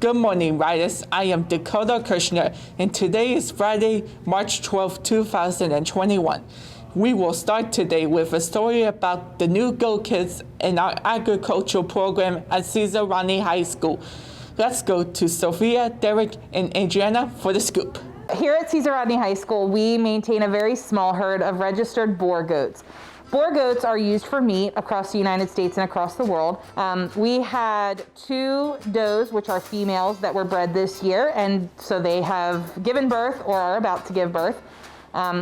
Good morning, riders. I am Dakota Kirshner, and today is Friday, March 12, 2021. We will start today with a story about the new Go Kids in our agricultural program at Cesar Rani High School. Let's go to Sophia, Derek, and Adriana for the scoop. Here at Cesar Rani High School, we maintain a very small herd of registered boar goats. Boar goats are used for meat across the United States and across the world. We had 2 does, which are females, that were bred this year, and so they have given birth or are about to give birth.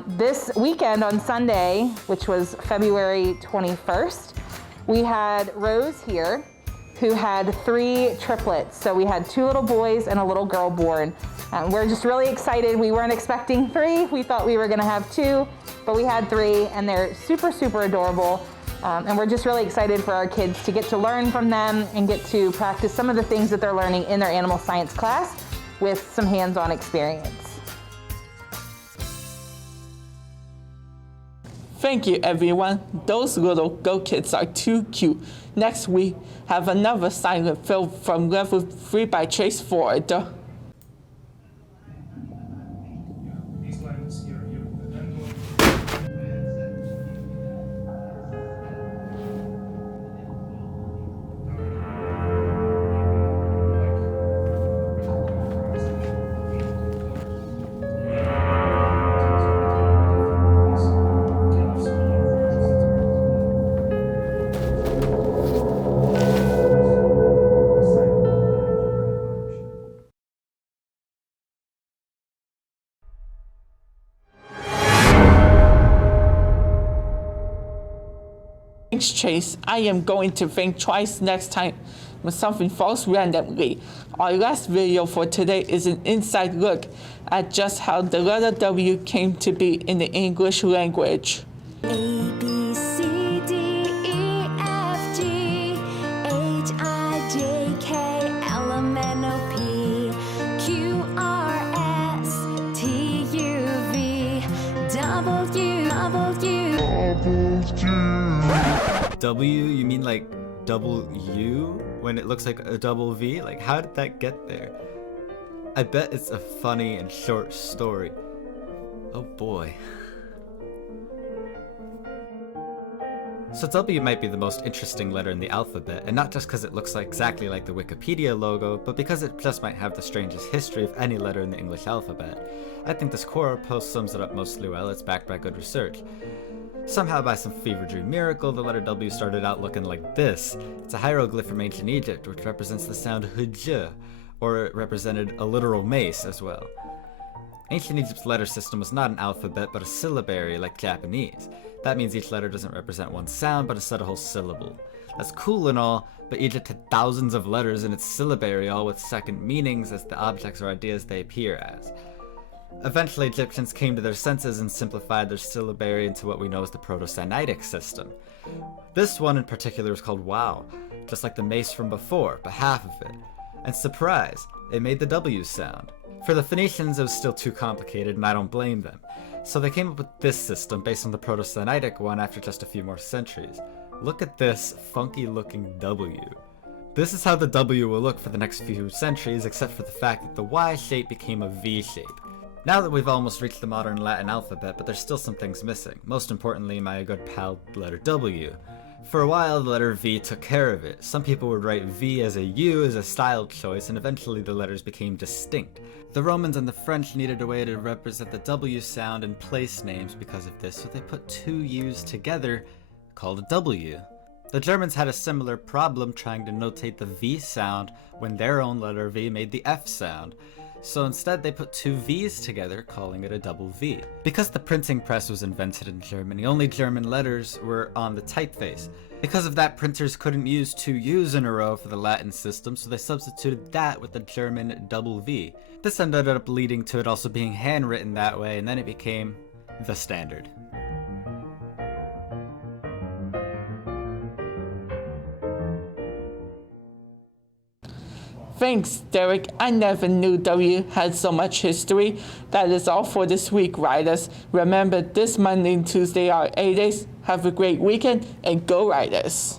This weekend on Sunday, which was February 21st, we had Rose here, who had 3 triplets. So we had 2 little boys and a little girl born. We're just really excited. We weren't expecting 3. We thought we were gonna have 2, but we had 3, and they're super, super adorable. And we're just really excited for our kids to get to learn from them and get to practice some of the things that they're learning in their animal science class with some hands-on experience. Thank you, everyone. Those little Go Kids are too cute. Next, we have another silent film from Level 3 by Chase Ford. These lines here. Thanks, Chase. I am going to think twice next time when something falls randomly. Our last video for today is an inside look at just how the letter W came to be in the English language. A, B, C, D, E, F, G, H, I, J, K, L, M, N, O, P, Q, R, S, T, U, V, W, W? You mean like W when it looks like a double V? Like, how did that get there? I bet it's a funny and short story. Oh boy. So W might be the most interesting letter in the alphabet, and not just because it looks exactly like the Wikipedia logo, but because it just might have the strangest history of any letter in the English alphabet. I think this Quora post sums it up mostly well. It's backed by good research. Somehow by some fever dream miracle, the letter W started out looking like this. It's a hieroglyph from ancient Egypt, which represents the sound hj, or it represented a literal mace as well. Ancient Egypt's letter system was not an alphabet, but a syllabary like Japanese. That means each letter doesn't represent one sound, but instead a whole syllable. That's cool and all, but Egypt had thousands of letters in its syllabary, all with second meanings as the objects or ideas they appear as. Eventually, Egyptians came to their senses and simplified their syllabary into what we know as the Proto-Sinaitic system. This one in particular is called wow, just like the mace from before, but half of it. And surprise, it made the W sound. For the Phoenicians, it was still too complicated, and I don't blame them. So they came up with this system based on the Proto-Sinaitic one after just a few more centuries. Look at this funky-looking W. This is how the W will look for the next few centuries, except for the fact that the Y shape became a V shape. Now that we've almost reached the modern Latin alphabet, but there's still some things missing. Most importantly, my good pal, letter W. For a while, the letter V took care of it. Some people would write V as a U as a style choice, and eventually the letters became distinct. The Romans and the French needed a way to represent the W sound in place names because of this, so they put 2 U's together, called a W. The Germans had a similar problem trying to notate the V sound when their own letter V made the F sound. So instead they put 2 V's together, calling it a double V. Because the printing press was invented in Germany, only German letters were on the typeface. Because of that, printers couldn't use 2 U's in a row for the Latin system, so they substituted that with the German double V. This ended up leading to it also being handwritten that way, and then it became the standard. Thanks, Derek. I never knew W had so much history. That is all for this week, riders. Remember, this Monday and Tuesday are A-Days. Have a great weekend, and go Riders!